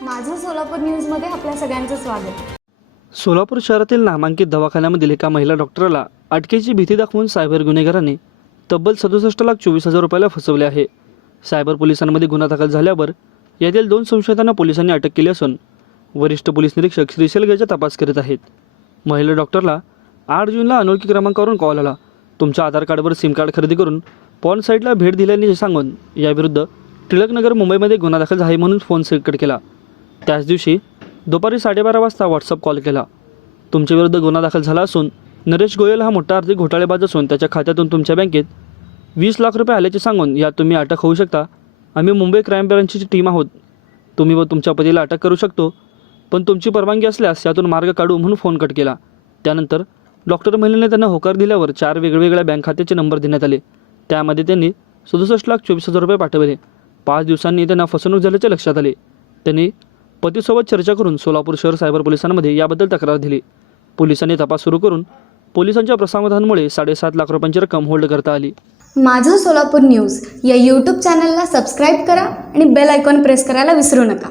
सोलापूर न्यूजमध्ये आपल्या सगळ्यांचं स्वागत. सोलापूर शहरातील नामांकित दवाखान्यामधील एका महिला डॉक्टरला अटकेची भीती दाखवून सायबर गुन्हेगारांनी तब्बल सदुसष्ट लाख चोवीस हजार रुपयाला फसवले आहे. सायबर पोलिसांमध्ये गुन्हा दाखल झाल्यावर यातील दोन संशयितांना पोलिसांनी अटक केली असून वरिष्ठ पोलीस निरीक्षक श्रीशैल तपास करीत आहेत. महिला डॉक्टरला आठ जूनला अनोळखी क्रमांकावरून कॉल आला. तुमच्या आधार कार्डवर सिम कार्ड खरेदी करून पॉन साईटला भेट दिल्याने सांगून याविरुद्ध टिळकनगर मुंबईमध्ये गुन्हा दाखल आहे म्हणून फोन सिलेक्ट केला. त्याच दिवशी दुपारी साडेबारा वाजता व्हॉट्सअप कॉल. केला तुमच्याविरुद्ध गुन्हा दाखल झाला असून नरेश गोयल हा मोठा आर्थिक घोटाळेबाज असून त्याच्या खात्यातून तुमच्या बँकेत वीस लाख रुपये आल्याचे सांगून यात तुम्ही अटक होऊ शकता. आम्ही मुंबई क्राईम ब्रँचची टीम आहोत. तुम्ही व तुमच्या पतीला अटक करू शकतो पण तुमची परवानगी असल्यास यातून मार्ग काढू म्हणून फोन कट केला. त्यानंतर डॉक्टर महिलेने त्यांना होकार दिल्यावर चार वेगवेगळ्या बँक खात्याचे नंबर देण्यात आले. त्यामध्ये त्यांनी सदुसष्ट लाख चोवीस हजार रुपये पाठवले. पाच दिवसांनी त्यांना फसवणूक झाल्याचे लक्षात आले. त्यांनी पतीसोबत चर्चा करून सोलापूर शहर सायबर पोलिसांमध्ये याबद्दल तक्रार दिली. पोलिसांनी तपास सुरू करून पोलिसांच्या प्रसावधानामुळे साडेसात लाख रुपयांची रक्कम होल्ड करता आली. माझं सोलापूर न्यूज या यूट्यूब चॅनलला सबस्क्राईब करा आणि बेल आयकॉन प्रेस करायला विसरू नका.